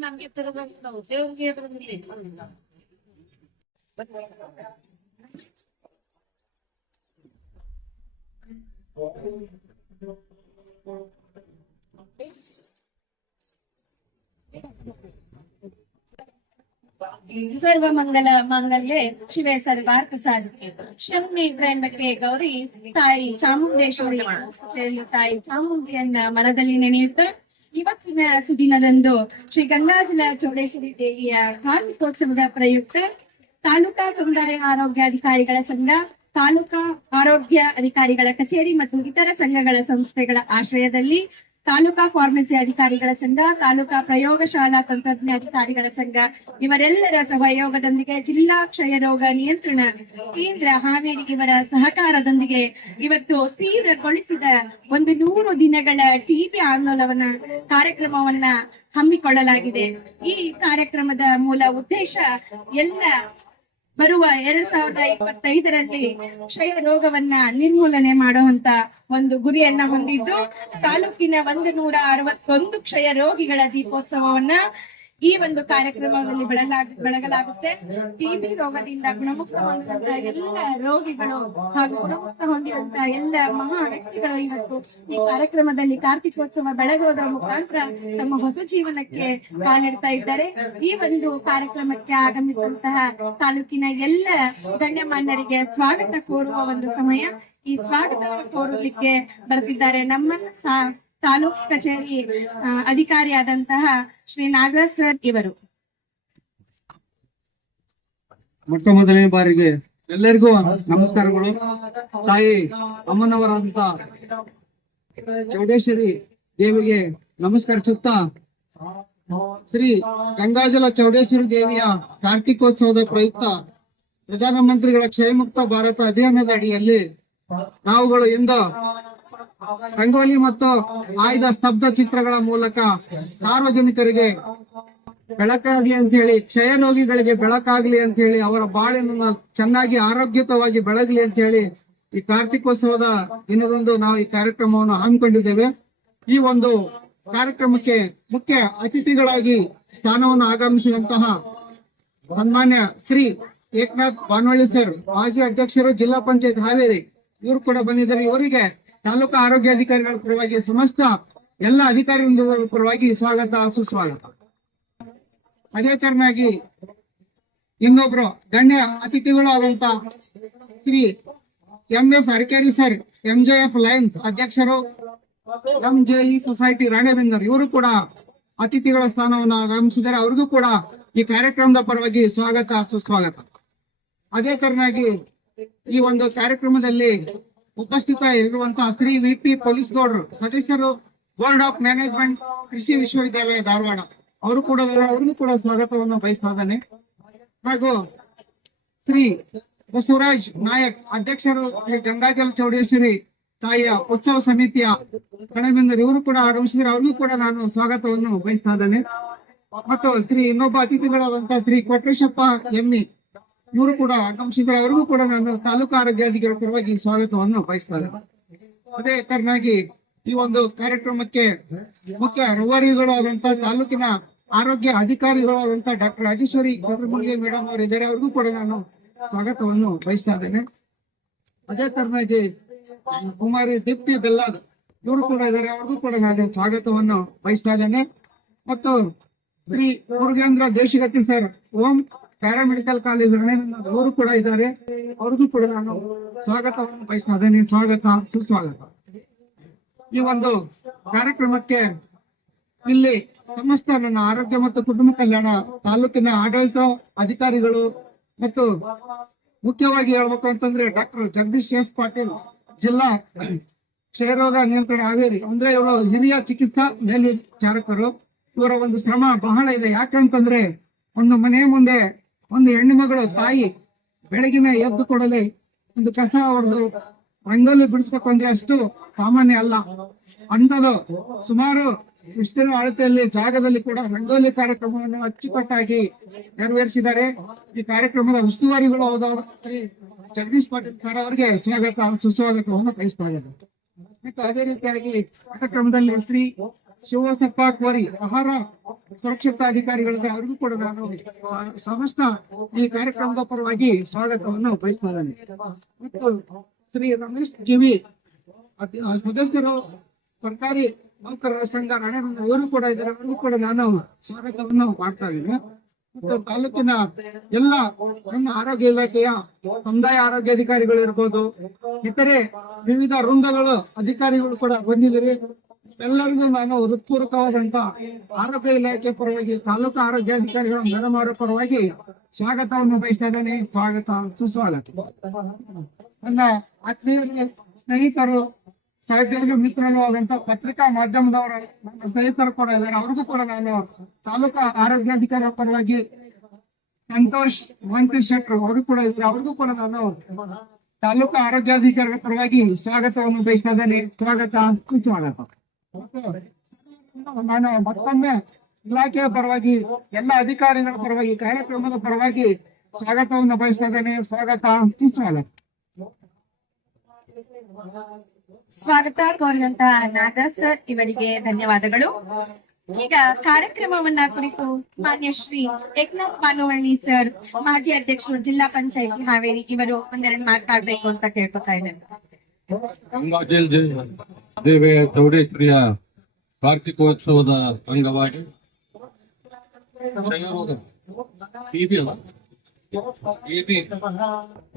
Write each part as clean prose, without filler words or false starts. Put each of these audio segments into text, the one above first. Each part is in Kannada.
ನಮ್ಗೆ ದೇವ್ರಿಗೆ ಸರ್ವ ಮಂಗಲ್ಯ ಶಿವೆ ಸರ್ವಾರ್ಥ ಸಾಧಿಕೆ ಶಮ್ಮಿ ತ್ರ್ಯಂಬಕೆ ಗೌರಿ ತಾಯಿ ಚಾಮುಂಡೇಶ್ವರಿ ತಾಯಿ ಚಾಮುಂಡಿಯನ್ನ ಮನದಲ್ಲಿ ನೆನೆಯುತ್ತಾ ಇವತ್ತಿನ ಸುದಿನದಂದು ಶ್ರೀ ಗಂಗಾಜಲ ಚೌಡೇಶ್ವರಿ ದೇವಿಯ ಕಾರ್ತಿಕೋತ್ಸವದ ಪ್ರಯುಕ್ತ ತಾಲೂಕಾ ಸಮುದಾಯ ಆರೋಗ್ಯಾಧಿಕಾರಿಗಳ ಸಂಘ, ತಾಲೂಕಾ ಆರೋಗ್ಯ ಅಧಿಕಾರಿಗಳ ಕಚೇರಿ ಮತ್ತು ಇತರ ಸಂಘಗಳ ಸಂಸ್ಥೆಗಳ ಆಶ್ರಯದಲ್ಲಿ ತಾಲೂಕಾ ಫಾರ್ಮಸಿ ಅಧಿಕಾರಿಗಳ ಸಂಘ, ತಾಲೂಕಾ ಪ್ರಯೋಗಶಾಲಾ ತಂತ್ರಜ್ಞಾಧಿಕಾರಿಗಳ ಸಂಘ ಇವರೆಲ್ಲರ ಸಹಯೋಗದೊಂದಿಗೆ ಜಿಲ್ಲಾ ಕ್ಷಯ ರೋಗ ನಿಯಂತ್ರಣ ಕೇಂದ್ರ ಹಾವೇರಿ ಇವರ ಸಹಕಾರದೊಂದಿಗೆ ಇವತ್ತು ತೀವ್ರಗೊಳಿಸಿದ 100 ದಿನಗಳ ಟಿಬಿ ಆಂದೋಲನ ಕಾರ್ಯಕ್ರಮವನ್ನ ಹಮ್ಮಿಕೊಳ್ಳಲಾಗಿದೆ. ಈ ಕಾರ್ಯಕ್ರಮದ ಮೂಲ ಉದ್ದೇಶ ಎಲ್ಲ ಬರುವ 2025ರಲ್ಲಿ ಕ್ಷಯ ರೋಗವನ್ನ ನಿರ್ಮೂಲನೆ ಮಾಡುವಂತ ಒಂದು ಗುರಿಯನ್ನ ಹೊಂದಿದ್ದು ತಾಲೂಕಿನ 161 ಕ್ಷಯ ರೋಗಿಗಳ ದೀಪೋತ್ಸವವನ್ನ ಈ ಒಂದು ಕಾರ್ಯಕ್ರಮದಲ್ಲಿ ಬೆಳಗಲಾಗುತ್ತೆ. ಟಿಬಿ ರೋಗದಿಂದ ಗುಣಮುಕ್ತ ಹೊಂದಿದಂತ ಎಲ್ಲ ರೋಗಿಗಳು ಹಾಗೂ ಗುಣಮುಕ್ತ ಹೊಂದಿದಂತ ಎಲ್ಲ ಮಹಾ ವ್ಯಕ್ತಿಗಳು ಇವತ್ತು ಈ ಕಾರ್ಯಕ್ರಮದಲ್ಲಿ ಕಾರ್ತಿಕೋತ್ಸವ ಬೆಳಗೋದ್ರ ಮುಖಾಂತರ ತಮ್ಮ ಹೊಸ ಜೀವನಕ್ಕೆ ಕಾಲಿಡ್ತಾ ಇದ್ದಾರೆ. ಈ ಒಂದು ಕಾರ್ಯಕ್ರಮಕ್ಕೆ ಆಗಮಿಸಿದಂತಹ ತಾಲೂಕಿನ ಎಲ್ಲ ಗಣ್ಯಮಾನ್ಯರಿಗೆ ಸ್ವಾಗತ ಕೋರುವ ಒಂದು ಸಮಯ. ಈ ಸ್ವಾಗತ ಕೋರಲಿಕ್ಕೆ ಬರೆದಿದ್ದಾರೆ ನಮ್ಮ ತಾಲೂಕು ಕಚೇರಿ ಅಧಿಕಾರಿಯಾದಂತಹ ಶ್ರೀ ನಾಗರಾಜ್ ಸರ್ ಇವರು. ಮೊಟ್ಟ ಮೊದಲನೇ ಬಾರಿಗೆ ಎಲ್ಲರಿಗೂ ನಮಸ್ಕಾರಗಳು. ತಾಯಿ ಅಮ್ಮನವರಂತ ಚೌಡೇಶ್ವರಿ ದೇವಿಗೆ ನಮಸ್ಕರಿಸುತ್ತಾ ಶ್ರೀ ಗಂಗಾಜಲ ಚೌಡೇಶ್ವರಿ ದೇವಿಯ ಕಾರ್ತಿಕೋತ್ಸವದ ಪ್ರಯುಕ್ತ ಪ್ರಧಾನಮಂತ್ರಿಗಳ ಕ್ಷಯಮುಕ್ತ ಭಾರತ ಅಭಿಯಾನದ ಅಡಿಯಲ್ಲಿ ನಾವುಗಳು ಇಂದು ರಂಗೋಲಿ ಮತ್ತು ಆಯ್ದ ಸ್ತಬ್ಧ ಚಿತ್ರಗಳ ಮೂಲಕ ಸಾರ್ವಜನಿಕರಿಗೆ ಬೆಳಕಾಗ್ಲಿ ಅಂತ ಹೇಳಿ, ಕ್ಷಯ ರೋಗಿಗಳಿಗೆ ಬೆಳಕಾಗ್ಲಿ ಅಂತ ಹೇಳಿ, ಅವರ ಬಾಳಿನ ಚೆನ್ನಾಗಿ ಆರೋಗ್ಯಕವಾಗಿ ಬೆಳಗಲಿ ಅಂತ ಹೇಳಿ ಈ ಕಾರ್ತಿಕೋತ್ಸವದ ದಿನದಂದು ನಾವು ಈ ಕಾರ್ಯಕ್ರಮವನ್ನು ಹಮ್ಮಿಕೊಂಡಿದ್ದೇವೆ. ಈ ಒಂದು ಕಾರ್ಯಕ್ರಮಕ್ಕೆ ಮುಖ್ಯ ಅತಿಥಿಗಳಾಗಿ ಸ್ಥಾನವನ್ನು ಆಗಮಿಸಿದಂತಹ ಸನ್ಮಾನ್ಯ ಶ್ರೀ ಏಕನಾಥ್ ಬಾನವಳ್ಳಿ ಸರ್, ಮಾಜಿ ಅಧ್ಯಕ್ಷರು ಜಿಲ್ಲಾ ಪಂಚಾಯತ್ ಹಾವೇರಿ, ಇವರು ಕೂಡ ಬಂದಿದ್ದಾರೆ. ಇವರಿಗೆ ತಾಲೂಕಾ ಆರೋಗ್ಯಾಧಿಕಾರಿಗಳ ಪರವಾಗಿ ಸಮಸ್ತ ಎಲ್ಲ ಅಧಿಕಾರಿ ವೃಂದದ ಪರವಾಗಿ ಸ್ವಾಗತ, ಸುಸ್ವಾಗತ. ಅದೇ ತರನಾಗಿ ಇನ್ನೊಬ್ರು ಗಣ್ಯ ಅತಿಥಿಗಳು ಆದಂತ Shri MS Arakeri sir, MJF Lions ಅಧ್ಯಕ್ಷರು, MJE ಸೊಸೈಟಿ ರಾಣೆಬೆನ್ನೂರು, ಇವರು ಕೂಡ ಅತಿಥಿಗಳ ಸ್ಥಾನವನ್ನು ಆಗಮಿಸಿದ್ದಾರೆ. ಅವ್ರಿಗೂ ಕೂಡ ಈ ಕಾರ್ಯಕ್ರಮದ ಪರವಾಗಿ ಸ್ವಾಗತ, ಸುಸ್ವಾಗತ. ಅದೇ ತರನಾಗಿ ಈ ಒಂದು ಕಾರ್ಯಕ್ರಮದಲ್ಲಿ ಉಪಸ್ಥಿತ ಇರುವಂತಹ ಶ್ರೀ VP ಪೊಲೀಸ್ ಗೌಡ್ರು, ಸದಸ್ಯರು, ಬೋರ್ಡ್ ಆಫ್ ಮ್ಯಾನೇಜ್ಮೆಂಟ್, ಕೃಷಿ ವಿಶ್ವವಿದ್ಯಾಲಯ ಧಾರವಾಡ, ಅವ್ರಿಗೂ ಕೂಡ ಸ್ವಾಗತವನ್ನು ಬಯಸ್ತಾ ಇದ್ದಾನೆ. ಹಾಗೂ ಶ್ರೀ ಬಸವರಾಜ್ ನಾಯಕ್, ಅಧ್ಯಕ್ಷರು, ಶ್ರೀ ಗಂಗಾಜಲ ಚೌಡೇಶ್ವರಿ ತಾಯಿಯ ಉತ್ಸವ ಸಮಿತಿಯ ಕಣಬೆನ್ನೂರು, ಇವರು ಕೂಡ ಆಗಮಿಸಿದರೆ ಅವ್ರಿಗೂ ಕೂಡ ನಾನು ಸ್ವಾಗತವನ್ನು ಬಯಸ್ತಾ ಇದ್ದೇನೆ. ಮತ್ತು ಶ್ರೀ ಇನ್ನೊಬ್ಬ ಅತಿಥಿಗಳಾದಂತಹ ಶ್ರೀ ಕೊಟ್ರೇಶಪ್ಪ ME, ಇವರು ಕೂಡ ಆಗಮಿಸಿದರೆ ಅವರಿಗೂ ಕೂಡ ನಾನು ತಾಲೂಕು ಆರೋಗ್ಯಾಧಿಕಾರಿ ಪರವಾಗಿ ಸ್ವಾಗತವನ್ನು ಬಯಸ್ತಾ ಇದ್ದೇನೆ. ಅದೇ ತರನಾಗಿ ಈ ಒಂದು ಕಾರ್ಯಕ್ರಮಕ್ಕೆ ಮುಖ್ಯ ರೂವಾರಿಗಳು ಆದಂತಹ ತಾಲೂಕಿನ ಆರೋಗ್ಯ ಅಧಿಕಾರಿಗಳು ಆದಂತಹ ಡಾಕ್ಟರ್ ರಾಜೇಶ್ವರಿ ಕೊಟ್ರಮುಲ್ಗೆ ಮೇಡಮ್ ಅವರು ಇದ್ದಾರೆ, ಅವ್ರಿಗೂ ಕೂಡ ನಾನು ಸ್ವಾಗತವನ್ನು ಬಯಸ್ತಾ ಇದ್ದೇನೆ. ಅದೇ ತರನಾಗಿ ಕುಮಾರಿ ದೀಪ್ತಿ ಬೆಲ್ಲಾದ್, ಇವರು ಕೂಡ ಇದ್ದಾರೆ, ಅವ್ರಿಗೂ ಕೂಡ ನಾನು ಸ್ವಾಗತವನ್ನು ಬಯಸ್ತಾ ಇದ್ದೇನೆ. ಮತ್ತು ಶ್ರೀ ಮುರುಗೇಂದ್ರ ದೇಶಗತಿ ಸರ್, ಓಂ ಪ್ಯಾರಾಮೆಡಿಕಲ್ ಕಾಲೇಜ್ ಅವರು ಕೂಡ ಇದ್ದಾರೆ, ಅವ್ರಿಗೂ ಕೂಡ ನಾನು ಸ್ವಾಗತವನ್ನು ಬಯಸ್ತಾ ಇದ್ದೇನೆ. ಸ್ವಾಗತ, ಸುಸ್ವಾಗತ. ಈ ಒಂದು ಕಾರ್ಯಕ್ರಮಕ್ಕೆ ಇಲ್ಲಿ ಸಮಸ್ತ ನನ್ನ ಆರೋಗ್ಯ ಮತ್ತು ಕುಟುಂಬ ಕಲ್ಯಾಣ ತಾಲೂಕಿನ ಆಡಳಿತ ಅಧಿಕಾರಿಗಳು ಮತ್ತು ಮುಖ್ಯವಾಗಿ ಹೇಳ್ಬೇಕು ಅಂತಂದ್ರೆ ಡಾಕ್ಟರ್ ಜಗದೀಶ್ ಎಸ್ ಪಾಟೀಲ್, ಜಿಲ್ಲಾ ಕ್ಷಯರೋಗ ನಿಯಂತ್ರಣ ಹಾವೇರಿ, ಅಂದ್ರೆ ಇವರು ಹಿರಿಯ ಚಿಕಿತ್ಸಾ ಮೇಲ್ವಿಚಾರಕರು. ಇವರ ಒಂದು ಶ್ರಮ ಬಹಳ ಇದೆ. ಯಾಕಂತಂದ್ರೆ ಒಂದು ಮನೆ ಮುಂದೆ ಒಂದು ಹೆಣ್ಣು ಮಗಳು ತಾಯಿ ಬೆಳಗಿನ ಎದ್ದು ಕೊಡಲೆ ಒಂದು ಕಸ ಹೊಡೆದು ರಂಗೋಲಿ ಬಿಡಿಸ್ಬೇಕು ಅಂದ್ರೆ ಅಷ್ಟು ಸಾಮಾನ್ಯ ಅಲ್ಲ. ಅಂಥದ್ದು ಸುಮಾರು ವಿಸ್ತೀರ್ಣ ಅಳತೆಯಲ್ಲಿ ಜಾಗದಲ್ಲಿ ಕೂಡ ರಂಗೋಲಿ ಕಾರ್ಯಕ್ರಮವನ್ನು ಅಚ್ಚುಕಟ್ಟಾಗಿ ನೆರವೇರಿಸಿದ್ದಾರೆ. ಈ ಕಾರ್ಯಕ್ರಮದ ಉಸ್ತುವಾರಿಗಳು ಹೌದ ಶ್ರೀ ಜಗದೀಶ್ ಪಾಟೀಲ್ ಸರ್ ಅವರಿಗೆ ಸ್ವಾಗತ ಸುಸ್ವಾಗತವನ್ನು ಬಯಸ್ತಾ ಇದ್ದಾರೆ. ಮತ್ತು ಅದೇ ರೀತಿಯಾಗಿ ಕಾರ್ಯಕ್ರಮದಲ್ಲಿ ಶ್ರೀ ಶಿವಸಪ್ಪ ಕೋರಿ ಆಹಾರ ಸುರಕ್ಷತಾ ಅಧಿಕಾರಿಗಳಿದ್ರೆ ಅವ್ರಿಗೂ ಕೂಡ ನಾನು ಸಮಸ್ತ ಈ ಕಾರ್ಯಕ್ರಮದ ಪರವಾಗಿ ಸ್ವಾಗತವನ್ನು ಬಯಸ್ತಾ ಇದ್ದೇನೆ. ಮತ್ತು ಶ್ರೀ ರಮೇಶ್ ಜಿವಿ ಸದಸ್ಯರು ಸರ್ಕಾರಿ ನೌಕರರ ಸಂಘ ರಾಣೆಬೆನ್ನೂರು ಇವರು ಕೂಡ ಇದ್ದಾರೆ, ಅವರಿಗೂ ಕೂಡ ನಾನು ಸ್ವಾಗತವನ್ನು ಮಾಡ್ತಾ ಇದ್ದೀನಿ. ಮತ್ತು ತಾಲೂಕಿನ ಎಲ್ಲ ನನ್ನ ಆರೋಗ್ಯ ಇಲಾಖೆಯ ಸಮುದಾಯ ಆರೋಗ್ಯಾಧಿಕಾರಿಗಳು ಇರ್ಬೋದು, ಇತರೆ ವಿವಿಧ ವೃಂದಗಳು ಅಧಿಕಾರಿಗಳು ಕೂಡ ಬಂದಿದ್ದೀರಿ. ಎಲ್ಲರಿಗೂ ನಾನು ಹೃತ್ಪೂರ್ವಕವಾದಂತ ಆರೋಗ್ಯ ಇಲಾಖೆ ಪರವಾಗಿ ತಾಲೂಕು ಆರೋಗ್ಯಾಧಿಕಾರಿಗಳ ಮೇಡಮ್ ಅವರ ಪರವಾಗಿ ಸ್ವಾಗತವನ್ನು ಬಯಸ್ತಾ ಇದ್ದೇನೆ. ಸ್ವಾಗತ ಸುಸ್ವಾಗತ. ನನ್ನ ಆತ್ಮೀಯರು, ಸ್ನೇಹಿತರು, ಸಹೋದ್ಯೋಗಿ ಮಿತ್ರರು ಆದಂತ ಪತ್ರಿಕಾ ಮಾಧ್ಯಮದವರ ನನ್ನ ಸ್ನೇಹಿತರು ಕೂಡ ಇದ್ದಾರೆ, ಅವ್ರಿಗೂ ಕೂಡ ನಾನು ತಾಲೂಕಾ ಆರೋಗ್ಯಾಧಿಕಾರಿಗಳ ಪರವಾಗಿ ಸಂತೋಷ್ ಮಹಂತೇಶ್ ಶೆಟ್ರು ಅವರು ಕೂಡ ಇದ್ದಾರೆ, ಅವ್ರಿಗೂ ಕೂಡ ನಾನು ತಾಲೂಕಾ ಆರೋಗ್ಯಾಧಿಕಾರಿಗಳ ಪರವಾಗಿ ಸ್ವಾಗತವನ್ನು ಬಯಸ್ತಾ ಇದ್ದೇನೆ. ಸ್ವಾಗತ ಸುಸ್ವಾಗತ. ನಾನು ಮತ್ತೊಮ್ಮೆ ಇಲಾಖೆಯ ಪರವಾಗಿ ಎಲ್ಲ ಅಧಿಕಾರಿಗಳ ಪರವಾಗಿ ಕಾರ್ಯಕ್ರಮದ ಪರವಾಗಿ ಸ್ವಾಗತವನ್ನು ಬಯಸ್ತಾ ಇದ್ದೇನೆ. ಸ್ವಾಗತ ಸುಸ್ವಾಗತ. ಸ್ವಾಗತ ಕೋರಿದಂತಹ ನಾಗರಾಜ್ ಸರ್ ಇವರಿಗೆ ಧನ್ಯವಾದಗಳು. ಈಗ ಕಾರ್ಯಕ್ರಮವನ್ನ ಕುರಿತು ಮಾನ್ಯ ಶ್ರೀ ಏಕನಾಥ್ ಬಾನುವಳ್ಳಿ ಸರ್, ಮಾಜಿ ಅಧ್ಯಕ್ಷರು ಜಿಲ್ಲಾ ಪಂಚಾಯತಿ ಹಾವೇರಿ, ಇವರು ಒಂದೆರಡು ಮಾತಾಡ್ಬೇಕು ಅಂತ ಕೇಳ್ಕೊತಾ ಇದ್ದೇನೆ. ದೇವಿಯ ಚೌಡೇಶ್ವರಿಯ ಕಾರ್ತಿಕೋತ್ಸವದ ಅಂಗವಾಗಿ ಟಿಬಿ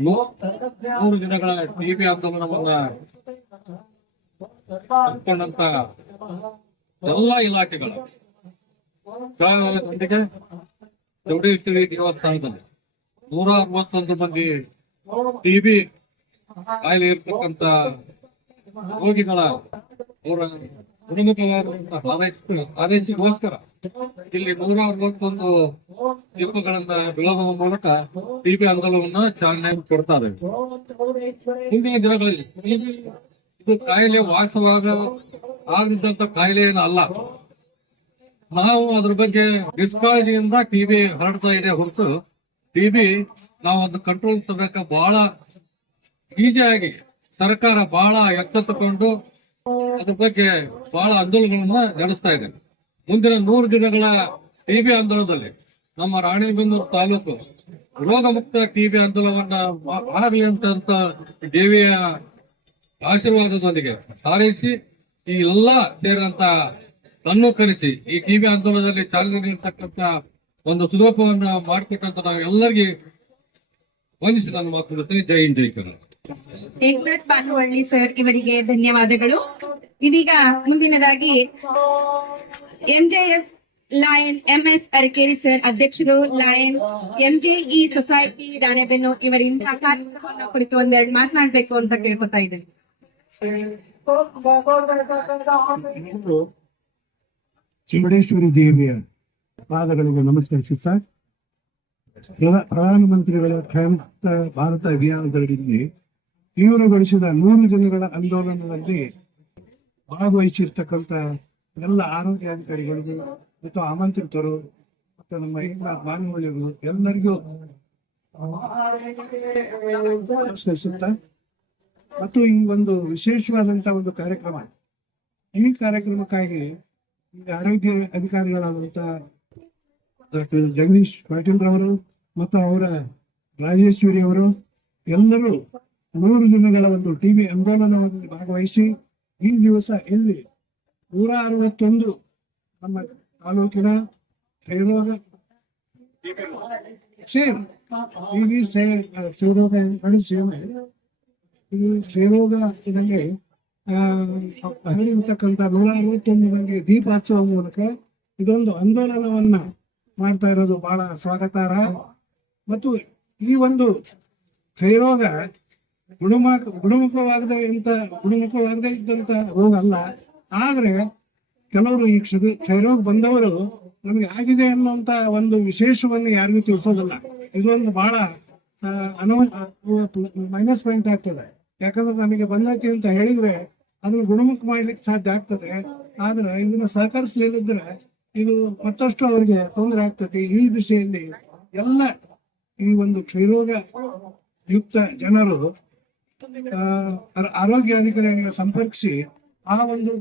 ಮೂರು ದಿನಗಳ ಟಿಬಿ ಆಂದೋಲನವನ್ನ ಹಮ್ಮಿಕೊಂಡಂತ ಎಲ್ಲ ಇಲಾಖೆಗಳ ಸಹಯೋಗದೊಂದಿಗೆ ಚೌಡೇಶ್ವರಿ ದೇವಸ್ಥಾನದಲ್ಲಿ 161 ಮಂದಿ ಟಿಬಿ ಕಾಯಿಲೆ ಇರ್ತಕ್ಕಂಥ ರೋಗಿಗಳ ಅವರ ಗುಣಮುಖವಾದಂತಹ ಆರೈಕೆಗೋಸ್ಕರ ಇಲ್ಲಿ 161 ದೀಪಗಳನ್ನ ಬೆಳಗುವ ಮೂಲಕ ಟಿಬಿ ಆಂದೋಲನವನ್ನ ಚಾಲನೆ ಕೊಡ್ತಾ ಇದ್ದೇವೆ. ಹಿಂದಿನ ದಿನಗಳಲ್ಲಿ ಇದು ಕಾಯಿಲೆ ಆಗದಿದ್ದಂತ ಕಾಯಿಲೆ ಏನಲ್ಲ. ನಾವು ಅದ್ರ ಬಗ್ಗೆ ನಿಷ್ಕಾಳಜಿಯಿಂದ ಟಿಬಿ ಹರಡ್ತಾ ಇದೆ ಹೊರತು ಟಿಬಿ ನಾವು ಅದನ್ನ ಕಂಟ್ರೋಲ್ ತಗೋಕ ಬಹಳ ಈಜಿಯಾಗಿ ಸರ್ಕಾರ ಬಹಳ ಎತ್ತ ತಗೊಂಡು ಅದ್ರ ಬಗ್ಗೆ ಬಹಳ ಆಂದೋಲನಗಳನ್ನ ನಡೆಸ್ತಾ ಇದೆ. ಮುಂದಿನ 100 ದಿನಗಳ ಟಿಬಿ ಆಂದೋಲನದಲ್ಲಿ ನಮ್ಮ ರಾಣೆಬೆನ್ನೂರು ತಾಲೂಕು ರೋಗ ಮುಕ್ತ ಟಿಬಿ ಆಂದೋಲನವನ್ನ ಆಗಲಿ ಅಂತ ದೇವಿಯ ಆಶೀರ್ವಾದದೊಂದಿಗೆ ಹಾರೈಸಿ ಈ ಎಲ್ಲ ಸೇರಿದಂತ ಕಣ್ಣು ಕರೆಸಿ ಈ ಟಿಬಿ ಆಂದೋಲನದಲ್ಲಿ ಚಾಲನೆ ನೀಡತಕ್ಕಂತ ಒಂದು ಸುಲಭವನ್ನ ಮಾಡಿಕೊಟ್ಟಂತ ನಾವು ಎಲ್ಲರಿಗೆ ವಂದಿಸಿ ನಾನು ಮಾತನಾಡುತ್ತೇನೆ. ಜೈ ಹಿಂದ್, ಜೈ ಕರ್ನಾಟಕ. ಏಕನಾಥ್ ಬಾನುವಳ್ಳಿ ಸರ್ ಇವರಿಗೆ ಧನ್ಯವಾದಗಳು. ಇದೀಗ ಮುಂದಿನದಾಗಿ MJF lion MS Arakeri sir, ಅಧ್ಯಕ್ಷರು ಲಯನ್ ಎಂಜೆಇ ಸೊಸೈಟಿ ರಾಣೆಬೆನ್ನೂರು, ಇವರಿಂದ ಕಾರ್ಯಕ್ರಮವನ್ನು ಕುರಿತು ಒಂದೆರಡು ಮಾತನಾಡಬೇಕು ಅಂತ ಕೇಳ್ಕೊತಾ ಇದ್ದೇನೆ. ಚೌಡೇಶ್ವರಿ ದೇವಿಯ ಪಾದಗಳಿಗೆ ನಮಸ್ಕರಿಸುತ್ತಾ ಪ್ರಧಾನಮಂತ್ರಿಗಳ ಕ್ಷೇಮಮುಕ್ತ ಭಾರತ ಅಭಿಯಾನದಲ್ಲಿ ತೀವ್ರಗೊಳಿಸಿದ 100 ದಿನಗಳ ಆಂದೋಲನದಲ್ಲಿ ಭಾಗವಹಿಸಿರ್ತಕ್ಕಂಥ ಎಲ್ಲ ಆರೋಗ್ಯಾಧಿಕಾರಿಗಳಿಗೂ ಮತ್ತು ಆಮಂತ್ರಿತರು ಮತ್ತು ನಮ್ಮ ಏಕನಾಥ್ ಬಾನುವಳ್ಳಿಯವರು ಎಲ್ಲರಿಗೂ ನಮಸ್ಕರಿಸುತ್ತಾ ಮತ್ತು ಈ ಒಂದು ವಿಶೇಷವಾದಂತಹ ಒಂದು ಕಾರ್ಯಕ್ರಮ, ಈ ಕಾರ್ಯಕ್ರಮಕ್ಕಾಗಿ ಆರೋಗ್ಯ ಅಧಿಕಾರಿಗಳಾದಂತ ಡಾಕ್ಟರ್ ಜಗದೀಶ್ ಪಾಟೀಲ್ ರವರು ಮತ್ತು ಅವರ ರಾಜೇಶ್ವರಿ ಅವರು ಎಲ್ಲರೂ 100 ದಿನಗಳ ಒಂದು ಟಿಬಿ ಆಂದೋಲನದಲ್ಲಿ ಭಾಗವಹಿಸಿ ಈ ದಿವಸ ಇಲ್ಲಿ 161 ನಮ್ಮ ತಾಲೂಕಿನ ಕ್ಷಯರೋಗ ಟಿಬಿ ಕ್ಷಯರೋಗ ಈ ಕ್ಷಯರೋಗ ಇದರಲ್ಲಿ ಹರಡಿರ್ತಕ್ಕಂಥ 161 ಮಂದಿ ದೀಪೋತ್ಸವ ಮೂಲಕ ಇದೊಂದು ಆಂದೋಲನವನ್ನ ಮಾಡ್ತಾ ಇರೋದು ಬಹಳ ಸ್ವಾಗತಾರ್ಹ. ಮತ್ತು ಈ ಒಂದು ಕ್ಷಯರೋಗ ಗುಣಮುಖವಾಗದೇ ಇದ್ದಂತ ರೋಗ ಅಲ್ಲ. ಆದ್ರೆ ಕೆಲವರು ಈ ಕ್ಷಯರೋಗ ಬಂದವರು ನಮಗೆ ಆಗಿದೆ ಅನ್ನುವಂತ ಒಂದು ವಿಶೇಷವನ್ನು ಯಾರಿಗೂ ತಿಳಿಸೋದಿಲ್ಲ. ಇದೊಂದು ಬಹಳ ಮೈನಸ್ ಪಾಯಿಂಟ್ ಆಗ್ತದೆ. ಯಾಕಂದ್ರೆ ನಮಗೆ ಬಂದೈತಿ ಅಂತ ಹೇಳಿದ್ರೆ ಅದನ್ನ ಗುಣಮುಖ ಮಾಡ್ಲಿಕ್ಕೆ ಸಾಧ್ಯ ಆಗ್ತದೆ. ಆದ್ರೆ ಇದನ್ನ ಸಹಕರಿಸಲಿದ್ರೆ ಇದು ಮತ್ತಷ್ಟು ಅವರಿಗೆ ತೊಂದರೆ ಆಗ್ತದೆ. ಈ ದಿಶೆಯಲ್ಲಿ ಎಲ್ಲ ಈ ಒಂದು ಕ್ಷಯರೋಗ ಯುಕ್ತ ಜನರು ಆರೋಗ್ಯ ಅಧಿಕಾರಿಗಳಿಗೆ ಸಂಪರ್ಕಿಸಿ ಆ ಒಂದು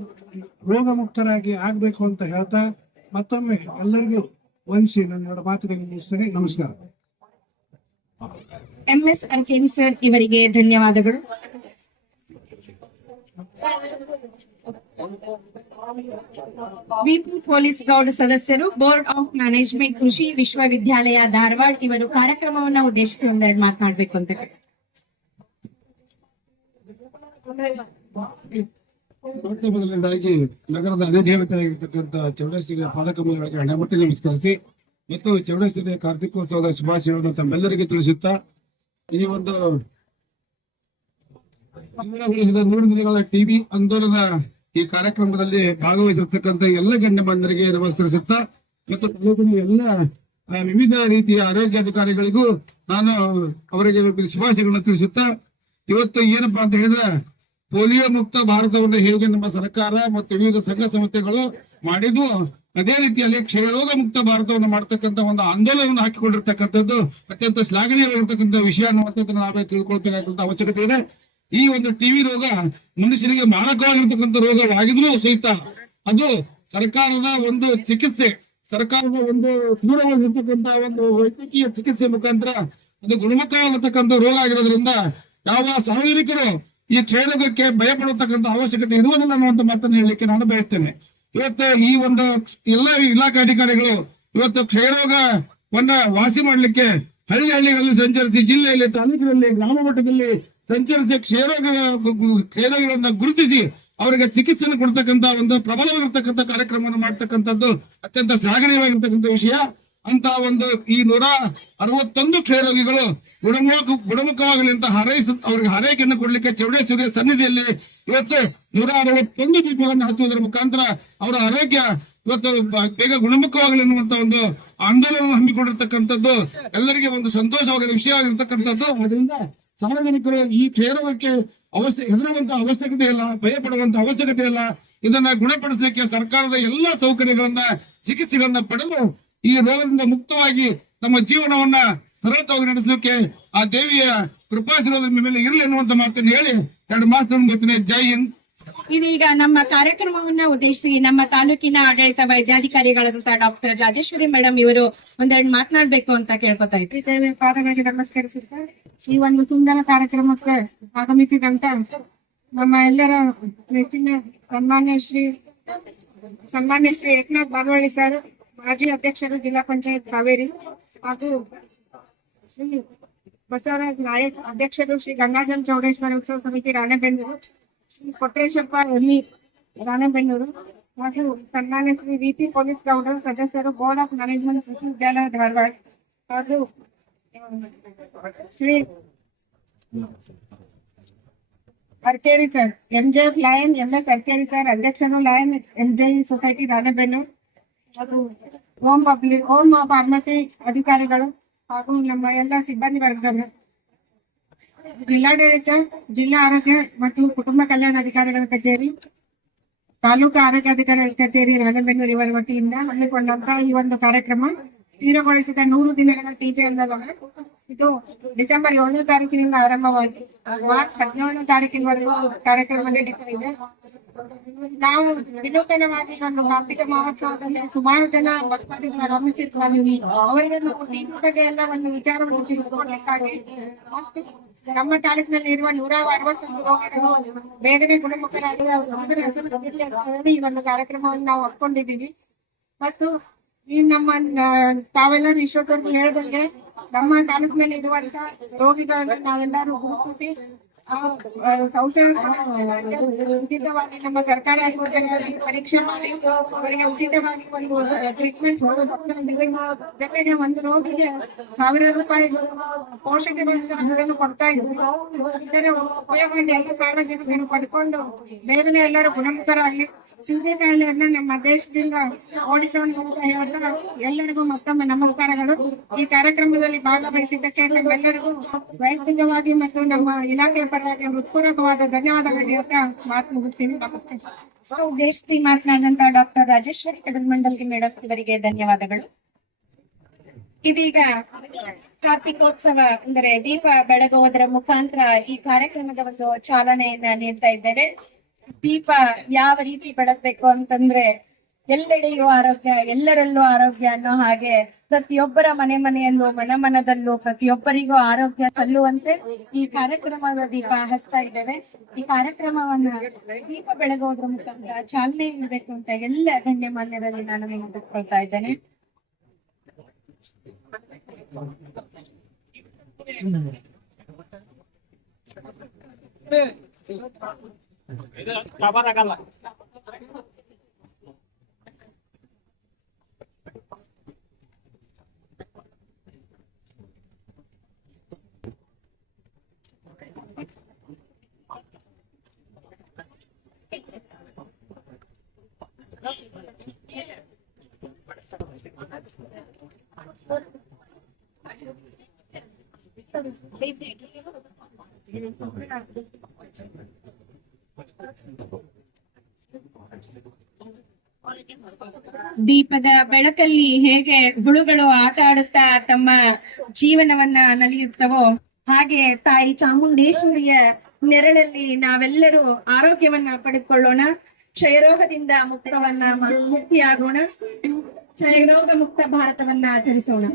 ರೋಗ ಮುಕ್ತರಾಗಿ ಆಗ್ಬೇಕು ಅಂತ ಹೇಳ್ತಾ ಮತ್ತೊಮ್ಮೆ ಎಲ್ಲರಿಗೂ ವಂದಿಸಿ ನನ್ನ ಮಾತುಗಳನ್ನು ಮುಗಿಸ್ತೇನೆ. ನಮಸ್ಕಾರ. MS ಅರ್ಕೇನಿ ಸರ್ ಇವರಿಗೆ ಧನ್ಯವಾದಗಳು. ವಿಪಿ ಪೊಲೀಸ್ ಗೌಡ್ ಸದಸ್ಯರು, ಬೋರ್ಡ್ ಆಫ್ ಮ್ಯಾನೇಜ್ಮೆಂಟ್, ಕೃಷಿ ವಿಶ್ವವಿದ್ಯಾಲಯ ಧಾರವಾಡ ಇವರು ಕಾರ್ಯಕ್ರಮವನ್ನು ಉದ್ದೇಶಿಸಿ ಒಂದೆರಡು ಮಾತನಾಡಬೇಕು ಅಂತ ಹೇಳಿ. ಮೊದಲನೇದಾಗಿ ನಗರದ ಅದೇ ದೇವತೆ ಆಗಿರ್ತಕ್ಕಂಥ ಚೌಡೇಶ್ವರಿಯ ಪಾದಕಮಲಗಳಿಗೆ ಹಣಮಟ್ಟಿ ನಮಸ್ಕರಿಸಿ ಮತ್ತು ಚೌಡೇಶ್ವರಿಯ ಕಾರ್ತಿಕೋತ್ಸವದ ಶುಭಾಶಯಗಳನ್ನು ತಮ್ಮೆಲ್ಲರಿಗೆ ತಿಳಿಸುತ್ತಾ ಈ ಒಂದು ಪೂರ್ಣಗೊಳಿಸಿದ 100 ದಿನಗಳ ಟಿಬಿ ಆಂದೋಲನ ಈ ಕಾರ್ಯಕ್ರಮದಲ್ಲಿ ಭಾಗವಹಿಸಿರ್ತಕ್ಕಂಥ ಎಲ್ಲ ಗಣ್ಯಮಾನ್ಯರಿಗೆ ನಮಸ್ಕರಿಸುತ್ತಾ ಮತ್ತು ತಾಲೂಕಿನ ಎಲ್ಲ ವಿವಿಧ ರೀತಿಯ ಆರೋಗ್ಯ ಅಧಿಕಾರಿಗಳಿಗೂ ನಾನು ಅವರಿಗೆ ಶುಭಾಶಯಗಳನ್ನು ತಿಳಿಸುತ್ತಾ ಇವತ್ತು ಏನಪ್ಪಾ ಅಂತ ಹೇಳಿದ್ರೆ ಪೋಲಿಯೋ ಮುಕ್ತ ಭಾರತವನ್ನು ಹೇಗೆ ನಮ್ಮ ಸರ್ಕಾರ ಮತ್ತು ವಿವಿಧ ಸಂಘ ಸಂಸ್ಥೆಗಳು ಮಾಡಿದ್ದು ಅದೇ ರೀತಿಯಲ್ಲಿ ಕ್ಷಯರೋಗ ಮುಕ್ತ ಭಾರತವನ್ನು ಮಾಡತಕ್ಕಂಥ ಒಂದು ಆಂದೋಲನವನ್ನು ಹಾಕಿಕೊಂಡಿರ್ತಕ್ಕಂಥದ್ದು ಅತ್ಯಂತ ಶ್ಲಾಘನೀಯವಾಗಿರ್ತಕ್ಕಂಥ ವಿಷಯ ಅನ್ನುವಂಥದ್ದು ನಾವೇ ತಿಳ್ಕೊಳ್ಬೇಕಾದಂತ ಅವಶ್ಯಕತೆ ಇದೆ. ಈ ಒಂದು ಟಿವಿ ರೋಗ ಮನುಷ್ಯನಿಗೆ ಮಾರಕವಾಗಿರ್ತಕ್ಕಂಥ ರೋಗವಾಗಿದ್ರೂ ಸಹಿತ ಅದು ಸರ್ಕಾರದ ಒಂದು ಚಿಕಿತ್ಸೆ, ಸರ್ಕಾರದ ಒಂದು ತೀವ್ರವಾಗಿರ್ತಕ್ಕಂಥ ಒಂದು ವೈದ್ಯಕೀಯ ಚಿಕಿತ್ಸೆ ಮುಖಾಂತರ ಅದು ಗುಣಮುಖವಾಗಿರ್ತಕ್ಕಂಥ ರೋಗ ಆಗಿರೋದ್ರಿಂದ ಯಾವ ಸಾರ್ವಜನಿಕರು ಈ ಕ್ಷಯರೋಗಕ್ಕೆ ಭಯಪಡತಕ್ಕಂಥ ಅವಶ್ಯಕತೆ ಇರುವುದಿಲ್ಲ ಅನ್ನುವಂಥ ಮಾತನ್ನು ಹೇಳಲಿಕ್ಕೆ ನಾನು ಬಯಸ್ತೇನೆ. ಇವತ್ತು ಈ ಒಂದು ಎಲ್ಲ ಇಲಾಖಾಧಿಕಾರಿಗಳು ಇವತ್ತು ಕ್ಷಯರೋಗವನ್ನ ವಾಸಿ ಮಾಡಲಿಕ್ಕೆ ಹಳ್ಳಿಗಳಲ್ಲಿ ಸಂಚರಿಸಿ, ಜಿಲ್ಲೆಯಲ್ಲಿ, ತಾಲೂಕಿನಲ್ಲಿ, ಗ್ರಾಮ ಮಟ್ಟದಲ್ಲಿ ಸಂಚರಿಸಿ ಕ್ಷಯರೋಗಗಳನ್ನ ಗುರುತಿಸಿ ಅವರಿಗೆ ಚಿಕಿತ್ಸೆಯನ್ನು ಕೊಡ್ತಕ್ಕಂಥ ಒಂದು ಪ್ರಬಲವಾಗಿರ್ತಕ್ಕಂಥ ಕಾರ್ಯಕ್ರಮವನ್ನು ಮಾಡ್ತಕ್ಕಂಥದ್ದು ಅತ್ಯಂತ ಶ್ಲಾಘನೀಯವಾಗಿರ್ತಕ್ಕಂಥ ವಿಷಯ. ಅಂತ ಒಂದು ಈ 161 ಕ್ಷಯರೋಗಿಗಳು ಗುಣಮುಖವಾಗಲಿ ಅಂತ ಅವರಿಗೆ ಹಾರೈಕೆಯನ್ನು ಕೊಡ್ಲಿಕ್ಕೆ ಚೌಡೇಶ್ವರಿಯ ಸನ್ನಿಧಿಯಲ್ಲಿ ಇವತ್ತು 161 ದೀಪಗಳನ್ನು ಹಚ್ಚುವುದರ ಮುಖಾಂತರ ಅವರ ಆರೋಗ್ಯ ಇವತ್ತು ಬೇಗ ಗುಣಮುಖವಾಗಲಿ ಅನ್ನುವಂತ ಒಂದು ಆಂದೋಲನ ಹಮ್ಮಿಕೊಂಡಿರ್ತಕ್ಕಂಥದ್ದು ಎಲ್ಲರಿಗೆ ಒಂದು ಸಂತೋಷವಾದ ವಿಷಯವಾಗಿರ್ತಕ್ಕಂಥದ್ದು. ಅದರಿಂದ ಸಾರ್ವಜನಿಕರು ಈ ಕ್ಷಯರೋಗಕ್ಕೆ ಹೆದರುವಂತ ಅವಶ್ಯಕತೆ ಇಲ್ಲ, ಭಯಪಡುವಂತ ಅವಶ್ಯಕತೆ ಇಲ್ಲ. ಇದನ್ನ ಗುಣಪಡಿಸಲಿಕ್ಕೆ ಸರ್ಕಾರದ ಎಲ್ಲಾ ಸೌಕರ್ಯಗಳನ್ನ, ಚಿಕಿತ್ಸೆಗಳನ್ನ ಪಡೆದು ಈ ರೋಗದಿಂದ ಮುಕ್ತವಾಗಿ ನಮ್ಮ ಜೀವನವನ್ನ ಸರಳವಾಗಿ ನಡೆಸಲಿಕ್ಕೆ ಆ ದೇವಿಯ ಕೃಪಾಶೀರ್ವಾದ ಮೇಲೆ ಇರಲಿ ಅನ್ನುವಂತ ಮಾತನ್ನು ಹೇಳಿ 2 ಮಾತನ್ನು ಗೊತ್ತಿದೆ. ಜೈ ಹಿಂದ್. ಇದೀಗ ನಮ್ಮ ಕಾರ್ಯಕ್ರಮವನ್ನ ಉದ್ದೇಶಿಸಿ ನಮ್ಮ ತಾಲೂಕಿನ ಆಡಳಿತ ವೈದ್ಯಾಧಿಕಾರಿಗಳಾದಂತಹ ಡಾಕ್ಟರ್ ರಾಜೇಶ್ವರಿ ಮೇಡಮ್ ಇವರು ಒಂದೆರಡು ಮಾತನಾಡಬೇಕು ಅಂತ ಕೇಳ್ಕೊತಾ ಇದ್ದೇವೆ. ಪಾದಗಳಿಗೆ ನಮಸ್ಕರಿಸುತ್ತಾ ಈ ಒಂದು ಸುಂದರ ಕಾರ್ಯಕ್ರಮಕ್ಕೆ ಆಗಮಿಸಿದಂತ ನಮ್ಮ ಎಲ್ಲರ ನೆಚ್ಚಿನ ಸನ್ಮಾನ್ಯ ಶ್ರೀ ಏಕನಾಥ್ ಬಾನವಳ್ಳಿ ಸರ್, ಮಾಜಿ ಅಧ್ಯಕ್ಷರು ಜಿಲ್ಲಾ ಪಂಚಾಯತ್ ಕಾವೇರಿ, ಹಾಗೂ ಶ್ರೀ ಬಸವರಾಜ್ ನಾಯಕ್, ಅಧ್ಯಕ್ಷರು ಶ್ರೀ ಗಂಗಾಜಲ ಚೌಡೇಶ್ವರ ಉತ್ಸವ ಸಮಿತಿ ರಾಣೆಬೆನ್ನೂರು, ಶ್ರೀ ಕೊಟ್ರೇಶಪ್ಪ ಎಮ್ಮಿ ರಾಣೆಬೆನ್ನೂರು, ಹಾಗೂ ಸನ್ಮಾನ್ಯ ಶ್ರೀ ವಿಪಿ ಪೊಲೀಸ್ ಗೌಡರು, ಸದಸ್ಯರು, ಬೋರ್ಡ್ ಆಫ್ ಮ್ಯಾನೇಜ್ಮೆಂಟ್ ವಿಶ್ವವಿದ್ಯಾಲಯ ಧಾರವಾಡ, ಹಾಗೂ Shri Arkeri sir, MJF lion MS Arkeri sir, ಅಧ್ಯಕ್ಷರು ಲಯನ್ MJ ಸೊಸೈಟಿ ರಾಣೆಬೆನ್ನೂರು, ಹಾಗೂ ಹೋಮ್ ಫಾರ್ಮಸಿ ಅಧಿಕಾರಿಗಳು ಹಾಗೂ ನಮ್ಮ ಎಲ್ಲ ಸಿಬ್ಬಂದಿ ವರ್ಗದವರು, ಜಿಲ್ಲಾಡಳಿತ, ಜಿಲ್ಲಾ ಆರೋಗ್ಯ ಮತ್ತು ಕುಟುಂಬ ಕಲ್ಯಾಣ ಅಧಿಕಾರಿಗಳ ಕಚೇರಿ, ತಾಲೂಕು ಆರೋಗ್ಯಾಧಿಕಾರಿ ಕಚೇರಿ ರಾಣೆಬೆನ್ನೂರು ಇವರ ವತಿಯಿಂದ ಹಮ್ಮಿಕೊಂಡಂತಹ ಈ ಒಂದು ಕಾರ್ಯಕ್ರಮ ತೀವ್ರಗೊಳಿಸಿದ 100 ದಿನಗಳ ಟಿಬಿ ಆಂದೋಲನ ಇದು ಡಿಸೆಂಬರ್ 7ನೇ ತಾರೀಕಿನಿಂದ ಆರಂಭವಾಗಿ ಮಾರ್ಚ್ 17ನೇ ತಾರೀಕಿನವರೆಗೂ ಕಾರ್ಯಕ್ರಮ ನಡೀತಾ ಇದೆ. ನಾವು ವಿನೂತನವಾಗಿ ಒಂದು ಕಾರ್ತಿಕ ಮಹೋತ್ಸವದಲ್ಲಿ ಸುಮಾರು ಜನ ಭಕ್ತಾದಿಗಳು ಆಗಮಿಸಿದ್ದಾರೆ. ಅವರಿಗೆ ನಾವು ಟಿಬಿ ಬಗ್ಗೆ ಎಲ್ಲ ಒಂದು ವಿಚಾರವನ್ನು ತಿಳಿಸಿಕೊಡ್ಲಿಕ್ಕಾಗಿ ಮತ್ತು ನಮ್ಮ ತಾಲೂಕಿನಲ್ಲಿ ಇರುವ 161 ರೋಗಿಗಳು ಬೇಗನೆ ಗುಣಮುಖರಾಗಿ ಅವರ ಹೆಸರು ಗೊತ್ತಿರಲಿ ಅಂತ ಹೇಳಿ ಈ ಒಂದು ಕಾರ್ಯಕ್ರಮವನ್ನು ನಾವು ಹಾಕೊಂಡಿದ್ದೀವಿ. ಮತ್ತು ಈ ನಮ್ಮ ತಾವೆಲ್ಲರೂ ಇಷ್ಟೊತ್ತವರೆಗೂ ಹೇಳಿದಂಗೆ ನಮ್ಮ ತಾಲೂಕಿನಲ್ಲಿ ಇರುವಂತಹ ರೋಗಿಗಳನ್ನ ನಾವೆಲ್ಲರೂ ಗುರುತಿಸಿ ಉಚಿತವಾಗಿ ನಮ್ಮ ಸರ್ಕಾರಿ ಆಸ್ಪತ್ರೆಗಳಲ್ಲಿ ಪರೀಕ್ಷೆ ಮಾಡಿ ಅವರಿಗೆ ಉಚಿತವಾಗಿ ಒಂದು ಟ್ರೀಟ್ಮೆಂಟ್ ಜೊತೆಗೆ ಒಂದು ರೋಗಿಗೆ 1000 ರೂಪಾಯಿ ಪೋಷಕರಿಗೋಸ್ಕರ ಕೊಡ್ತಾ ಇದ್ವಿ. ಇದರ ಉಪಯೋಗವನ್ನು ಎಲ್ಲ ಸಾರ್ವಜನಿಕರು ಪಡ್ಕೊಂಡು ಬೇಗನೆ ಎಲ್ಲರೂ ಗುಣಮುಖರಾಗಲಿ, ಟಿಬಿ ಕಾಯಿಲೆಯನ್ನ ನಮ್ಮ ದೇಶದಿಂದ ಓಡಿಸೋಣ ಅಂತ ಹೇಳ್ತಾ ಎಲ್ಲರಿಗೂ ಮತ್ತೊಮ್ಮೆ ನಮಸ್ಕಾರಗಳು. ಈ ಕಾರ್ಯಕ್ರಮದಲ್ಲಿ ಭಾಗವಹಿಸಿದ್ದಕ್ಕೆ ನಮ್ಮೆಲ್ಲರಿಗೂ ವೈಯಕ್ತಿಕವಾಗಿ ಮತ್ತು ನಮ್ಮ ಇಲಾಖೆಯ ಪರವಾಗಿ ಹೃತ್ಪೂರ್ವಕವಾದ ಧನ್ಯವಾದಗಳು ಹೇಳ್ತಾ ಮಾತು ಮುಗಿಸ್ತೀನಿ. ನಮಸ್ಕಾರ. ಉದ್ದೇಶಿಸಿ ಮಾತನಾಡಿದಂತ ಡಾಕ್ಟರ್ ರಾಜೇಶ್ವರಿ ಕಡಲ್ಮಂಡಲ್ಗಿ ಮೇಡಮ್ ಇವರಿಗೆ ಧನ್ಯವಾದಗಳು. ಇದೀಗ ಕಾರ್ತಿಕೋತ್ಸವ ಅಂದರೆ ದೀಪ ಬೆಳಗುವುದರ ಮುಖಾಂತರ ಈ ಕಾರ್ಯಕ್ರಮದ ಒಂದು ಚಾಲನೆಯನ್ನ ನೀಡ್ತಾ ಇದ್ದೇವೆ. ದೀಪ ಯಾವ ರೀತಿ ಬೆಳಗ್ಬೇಕು ಅಂತಂದ್ರೆ ಎಲ್ಲೆಡೆಯೂ ಆರೋಗ್ಯ, ಎಲ್ಲರಲ್ಲೂ ಆರೋಗ್ಯ ಅನ್ನೋ ಹಾಗೆ ಪ್ರತಿಯೊಬ್ಬರ ಮನೆಯಲ್ಲೂ ಮನದಲ್ಲೂ ಪ್ರತಿಯೊಬ್ಬರಿಗೂ ಆರೋಗ್ಯ ಸಲ್ಲುವಂತೆ ಈ ಕಾರ್ಯಕ್ರಮದ ದೀಪ ಹಚ್ತಾ ಇದ್ದೇವೆ. ಈ ಕಾರ್ಯಕ್ರಮವನ್ನ ದೀಪ ಬೆಳಗೋದ್ರ ಮುಖಾಂತರ ಚಾಲನೆ ನೀಡಬೇಕು ಅಂತ ಎಲ್ಲ ಗಣ್ಯಮಾನ್ಯರಲ್ಲಿ ನಾನು ವಿನಂತಿಸ್ಕೊಳ್ತಾ ಇದ್ದೇನೆ. ದೀಪದ ಬೆಳಕಲ್ಲಿ ಹೇಗೆ ಹುಳುಗಳು ಆಟ ಆಡುತ್ತಾ ತಮ್ಮ ಜೀವನವನ್ನ ನಲಿಯುತ್ತವೋ ಹಾಗೆ ತಾಯಿ ಚಾಮುಂಡೇಶ್ವರಿಯ ನೆರಳಲ್ಲಿ ನಾವೆಲ್ಲರೂ ಆರೋಗ್ಯವನ್ನ ಪಡೆದುಕೊಳ್ಳೋಣ. ಕ್ಷಯರೋಗದಿಂದ ಮುಕ್ತಿಯಾಗೋಣ. ಕ್ಷಯರೋಗ ಮುಕ್ತ ಭಾರತವನ್ನ ಆಚರಿಸೋಣ.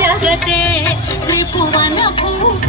जगते त्रिभुवन भूष